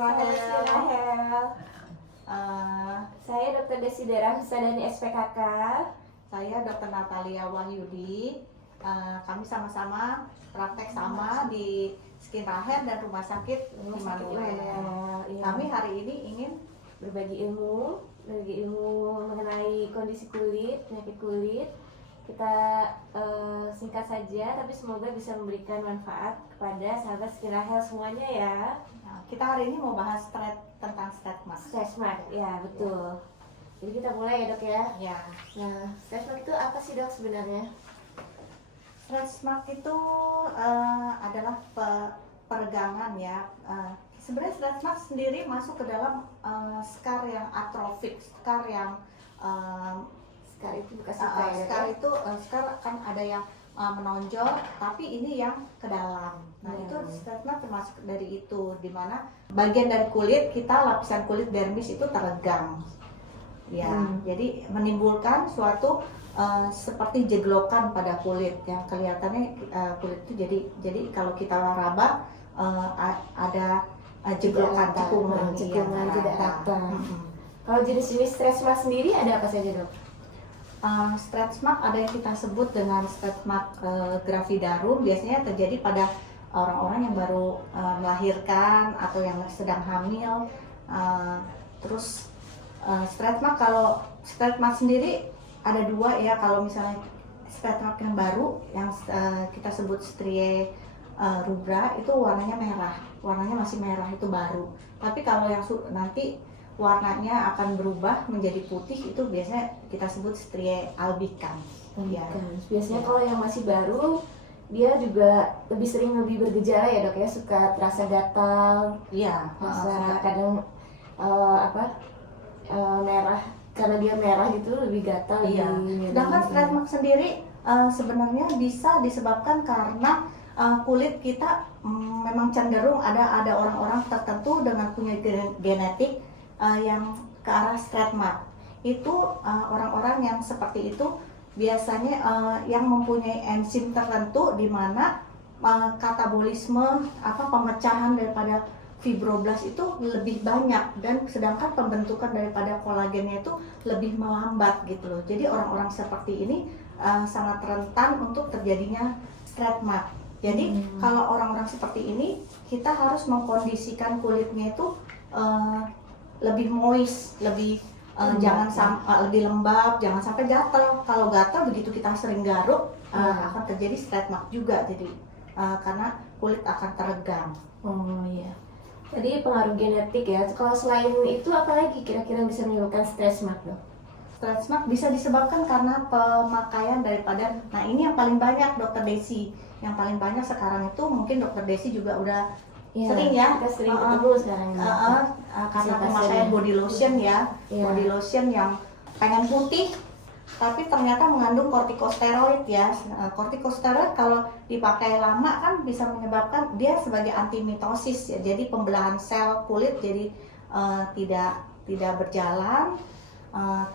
Rahel. Rahel. Eh, Saya Dr. Desidera Husadani SPKK. saya Dr. Natalia Wahyudi. Kami sama-sama praktek sama di Skin Rahel dan Rumah Sakit Immanuel. Iya. Kami hari ini ingin berbagi ilmu mengenai kondisi kulit, penyakit kulit. Kita singkat saja, tapi semoga bisa memberikan manfaat kepada sahabat Skin Rahel semuanya ya. kita hari ini mau bahas tentang stretch mark. Stretch mark, ya betul. Jadi kita mulai ya dok ya. Ya, Nah, stretch mark itu apa sih dok sebenarnya? stretch mark itu adalah peregangan ya. Sebenarnya stretch mark sendiri masuk ke dalam scar yang atrofik, scar yang Scar itu bekas luka ya. scar itu scar kan ada yang menonjol, tapi ini yang ke dalam. Nah itu stretch mark termasuk dari itu, dimana bagian dari kulit kita, lapisan kulit dermis itu teregang. Ya, jadi menimbulkan suatu seperti jeglokan pada kulit yang kelihatannya kulit itu jadi kalau kita raba ada jeglokan, cekungan tidak rata. Kalau jenis-jenis stretch mark sendiri ada apa saja dok? Stretch mark ada yang kita sebut dengan stretch mark gravidarum, biasanya terjadi pada orang-orang yang baru melahirkan atau yang sedang hamil. Terus stretch mark, kalau stretch mark sendiri ada dua ya. Kalau misalnya stretch mark yang baru yang kita sebut striae rubra, itu warnanya merah, warnanya masih merah, itu baru. Tapi kalau yang nanti warnanya akan berubah menjadi putih, itu biasanya kita sebut striae albicans. Ya. Biasanya kalau yang masih baru dia juga lebih bergejala ya dok ya, suka terasa gatal, Iya, kadang merah, karena dia merah itu lebih gatal. Iya. Sedangkan stretch mark sendiri sebenarnya bisa disebabkan karena kulit kita memang cenderung ada orang-orang tertentu dengan punya genetik yang ke arah stretch mark. Itu orang-orang yang seperti itu biasanya yang mempunyai enzim tertentu di mana katabolisme pemecahan daripada fibroblast itu lebih banyak, dan sedangkan pembentukan daripada kolagennya itu lebih melambat gitu loh. Jadi orang-orang seperti ini sangat rentan untuk terjadinya stretch mark. Jadi kalau orang-orang seperti ini, kita harus mengkondisikan kulitnya itu lebih moist, lebih lebih lembab, jangan sampai gatal. Kalau gatal begitu kita sering garuk akan terjadi stretch mark juga. Jadi karena kulit akan teregang. Oh iya. Tadi pengaruh genetik ya. Kalau selain itu apa lagi kira-kira bisa menyebabkan stretch mark dok? Stretch mark bisa disebabkan karena pemakaian daripada, nah ini yang paling banyak Dokter Desi. Yang paling banyak sekarang itu mungkin Dokter Desi juga udah sering ya. Kita sering ketemu sekarang. Karena pemakaian body lotion ya. Body lotion yang pengen putih tapi ternyata mengandung kortikosteroid ya. Kortikosteroid kalau dipakai lama kan bisa menyebabkan dia sebagai anti mitosis ya. Jadi pembelahan sel kulit jadi tidak berjalan.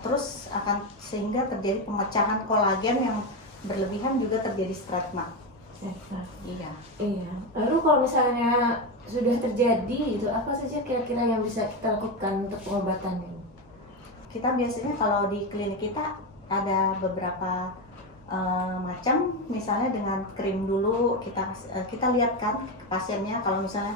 Terus akan sehingga terjadi pemecahan kolagen yang berlebihan, juga terjadi stretch mark. Iya. Lalu kalau misalnya sudah terjadi itu, apa saja kira-kira yang bisa kita lakukan untuk pengobatan ini? Kita biasanya kalau di klinik kita ada beberapa macam, misalnya dengan krim dulu kita lihat kan ke pasiennya, kalau misalnya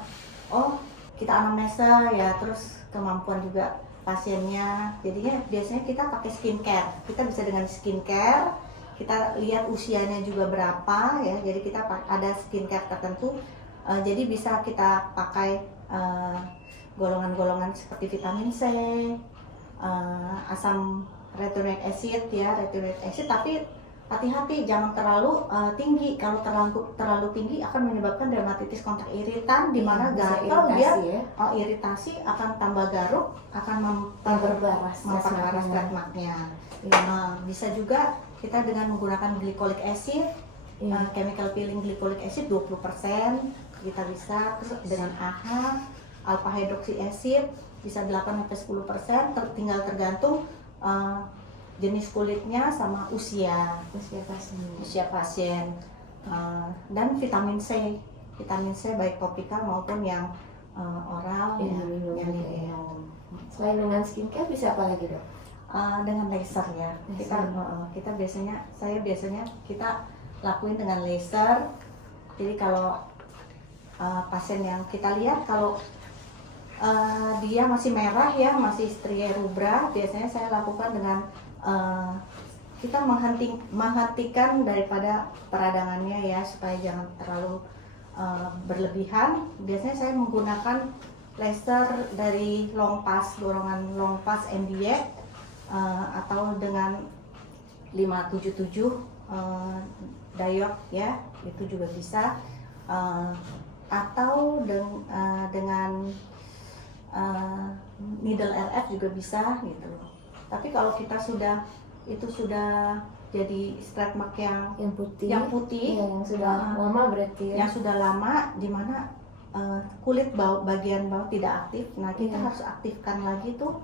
kita anamnesa ya, terus kemampuan juga pasiennya. Jadinya biasanya kita pakai skincare. Kita bisa dengan skincare, kita lihat usianya juga berapa ya. Jadi kita ada skincare tertentu. Jadi bisa kita pakai golongan-golongan seperti vitamin C, asam retinoic acid ya, tapi hati-hati jangan terlalu tinggi. Kalau terlalu tinggi akan menyebabkan dermatitis kontak iritan, di mana gatal dia iritasi, akan tambah garuk, akan memperparah stretch marknya. Bisa juga kita dengan menggunakan glycolic acid, chemical peeling glycolic acid 20%, kita bisa dengan AHA, alpha hydroxy acid bisa 8-10%, tinggal tergantung jenis kulitnya sama usia pasien. Dan vitamin C baik topikal maupun yang oral Yang ya, diminum, yang ya. diminum. Selain dengan skincare bisa apa lagi dok? Dengan laser ya. Laser. Kita saya biasanya kita lakuin dengan laser. Jadi kalau pasien yang kita lihat kalau dia masih merah ya, masih stria rubra, biasanya saya lakukan dengan kita menghentikan daripada peradangannya ya, supaya jangan terlalu berlebihan. Biasanya saya menggunakan laser dari long pass, dorongan long pass MBX, atau dengan 577 diode ya, itu juga bisa, atau dengan needle RF juga bisa gitu. Tapi kalau kita sudah jadi stretch mark yang Putih. yang putih, Ya, yang sudah lama berarti ya. yang sudah lama, di mana kulit bagian bawah tidak aktif. Nah, kita Iya. harus aktifkan lagi tuh,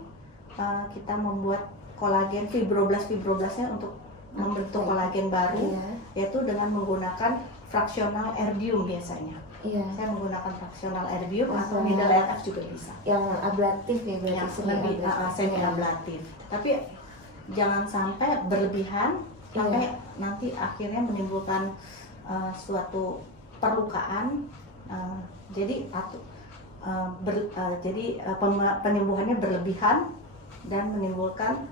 kita membuat kolagen, fibroblasnya untuk membentuk kolagen baru, Iya. yaitu dengan menggunakan fraksional erbium biasanya. Iya. Saya menggunakan fraksional erbium atau Bisa. needle RF juga bisa. Yang ablatif ya berarti. Yang semi lebih ablatif. semi ablatif. Tapi jangan sampai berlebihan sampai nanti akhirnya menimbulkan suatu perlukaan. Jadi penyembuhannya berlebihan dan menimbulkan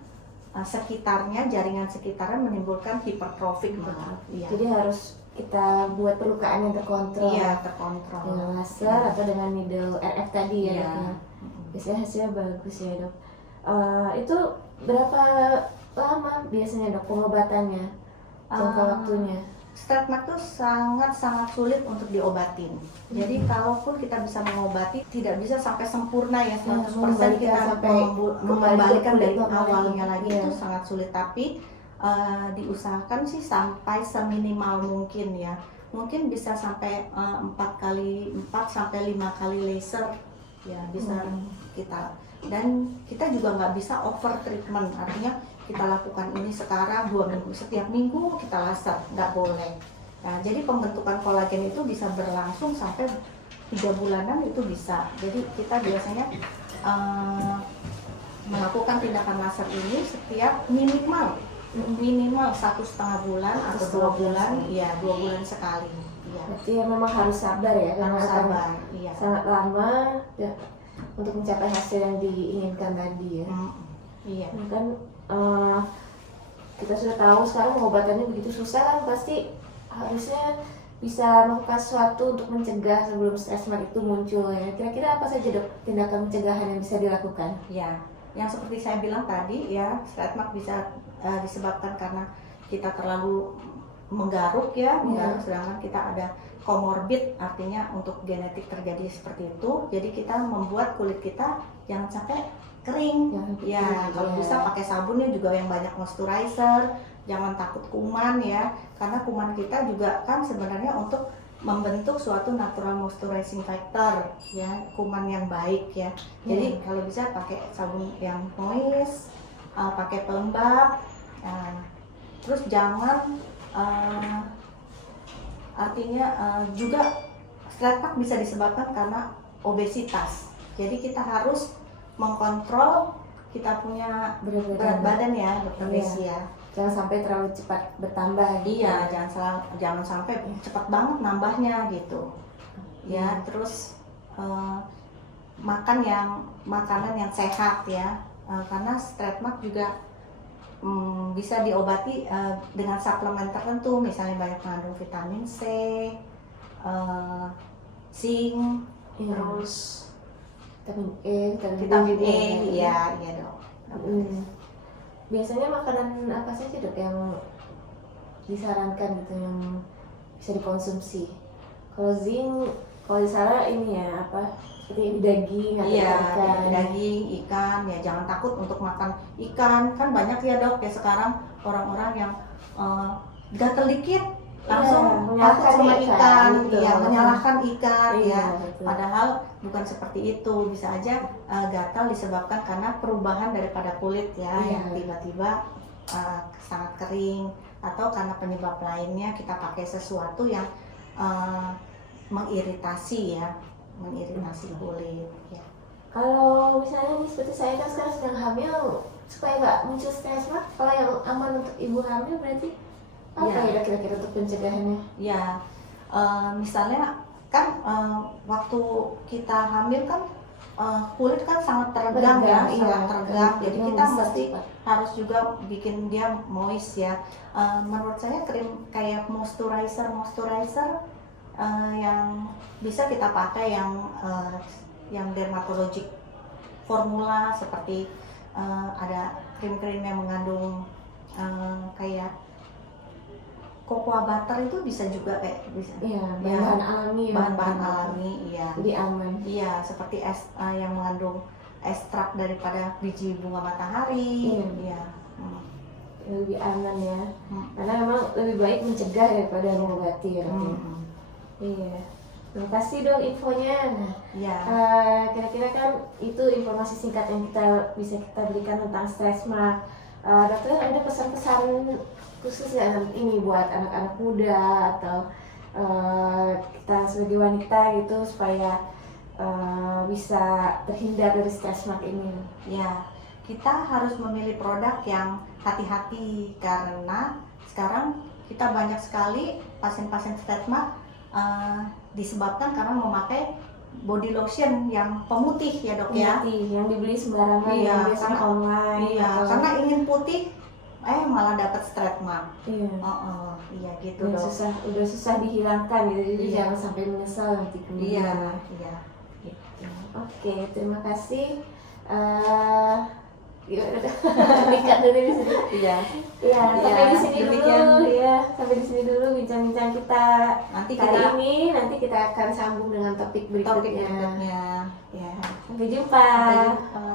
sekitarnya, jaringan sekitarnya menimbulkan hipertrofik. Iya. Jadi harus kita buat perlukaan yang terkontrol. Iya, terkontrol. Dengan laser atau dengan needle RF tadi ya. Iya. Dok, ya. Biasanya hasilnya bagus ya dok. Itu berapa lama biasanya dok pengobatannya? Jangka waktunya? Stretch mark itu sangat sulit untuk diobatin. Jadi kalaupun kita bisa mengobati, tidak bisa sampai sempurna ya 100% kita mengembalikan dari awalnya lagi, itu sangat sulit. Tapi diusahakan sih sampai seminimal mungkin ya. Mungkin bisa sampai 4 sampai 5 kali laser ya, bisa kita. Dan kita juga nggak bisa over treatment, artinya kita lakukan ini sekarang 2 minggu, setiap minggu kita laser, nggak boleh. Nah, jadi pembentukan kolagen itu bisa berlangsung sampai 3 bulanan itu bisa. Jadi kita biasanya melakukan tindakan laser ini setiap minimal 1,5 bulan atau 2 bulan, ya 2 bulan sekali. Ya. Berarti ya memang harus sabar ya, karena Harus akan sabar, iya. sangat lama ya, untuk mencapai hasil yang diinginkan tadi ya. Iya. Nah, kan kita sudah tahu sekarang pengobatannya begitu susah, kan pasti harusnya bisa melakukan sesuatu untuk mencegah sebelum stretch mark itu muncul ya. Kira-kira apa saja dok tindakan pencegahan yang bisa dilakukan? Ya, yang seperti saya bilang tadi ya, stretch mark bisa disebabkan karena kita terlalu menggaruk ya, sedangkan kita ada komorbid, artinya untuk genetik terjadi seperti itu. Jadi kita membuat kulit kita jangan sampai kering. Ya, kalau bisa pakai sabunnya juga yang banyak moisturizer, jangan takut kuman ya, karena kuman kita juga kan sebenarnya untuk membentuk suatu natural moisturizing factor ya, kuman yang baik ya. Jadi kalau bisa pakai sabun yang moist, pakai pelembab, terus jangan artinya juga stretch mark bisa disebabkan karena obesitas. Jadi kita harus mengkontrol kita punya berat badan ya, Dokter Desi ya. Jangan sampai terlalu cepat bertambah. Iya, jangan sampai cepat banget nambahnya gitu. Ya, terus makanan yang sehat ya, karena stretch mark juga bisa diobati dengan suplemen tertentu, misalnya banyak mengandung vitamin C, zinc, terus vitamin E, iya dok. Biasanya makanan apa saja dok yang disarankan gitu yang bisa dikonsumsi? Kalau zinc, kalau di sana ini ya apa? Seperti daging atau ikan. Daging, ikan, ya jangan takut untuk makan ikan. Kan banyak ya dok ya sekarang orang-orang yang gatel dikit langsung takut sama ikan, ya menyalahkan ikan ya. Padahal bukan seperti itu, bisa aja gatal disebabkan karena perubahan daripada kulit ya, yang tiba-tiba sangat kering, atau karena penyebab lainnya kita pakai sesuatu yang mengiritasi ya. mengiritasi kulit ya. Kalau misalnya nih seperti saya kan sekarang sedang hamil, supaya nggak muncul stres mark, kalau yang aman untuk ibu hamil berarti apa Ya. ya kira-kira untuk pencegahannya? Ya, misalnya kan waktu kita hamil kan kulit kan sangat teregang ya, Teregang, sangat iya. teregang. Jadi Memang kita bisa mesti cepat. harus juga bikin dia moist ya. Menurut saya krim kayak moisturizer yang bisa kita pakai yang dermatologic formula seperti ada krim-krim yang mengandung kayak cocoa butter itu bisa juga kayak bisa Iya, ya, bahan alami ya. bahan-bahan alami iya Lebih aman. iya seperti yang mengandung ekstrak daripada biji bunga matahari Iya. iya Lebih aman ya. Hmm. Karena memang lebih baik mencegah daripada mengobati ya. Hmm. Iya. Terima kasih dong infonya. Nah, Iya. kira-kira kan itu informasi singkat yang bisa kita berikan tentang stres mark. Dokter ada pesan-pesan khusus ya ini buat anak-anak muda atau kita sebagai wanita gitu supaya bisa terhindar dari stres mark ini. Ya, kita harus memilih produk yang hati-hati karena sekarang kita banyak sekali pasien-pasien stres mark disebabkan karena memakai body lotion yang pemutih ya dok ya. Pemutih yang dibeli sembarangan Iya, yang biasanya karena- online. Iya, atau- karena ingin putih, malah dapat stretch mark. Iya. Iya gitu Udah dok. susah dihilangkan gitu, jadi Iya. jangan sampai menyesal nanti Iya, kemudian. iya. Gitu. Oke, terima kasih. Dikat dulu di sini. Iya. Iya, sampai di sini demikian. dulu. Ya, sampai di sini dulu bincang-bincang kita Nanti kali kita ini. Nanti kita akan sambung dengan topik topik berikutnya. berikutnya. Ya, sampai jumpa. Sampai jumpa.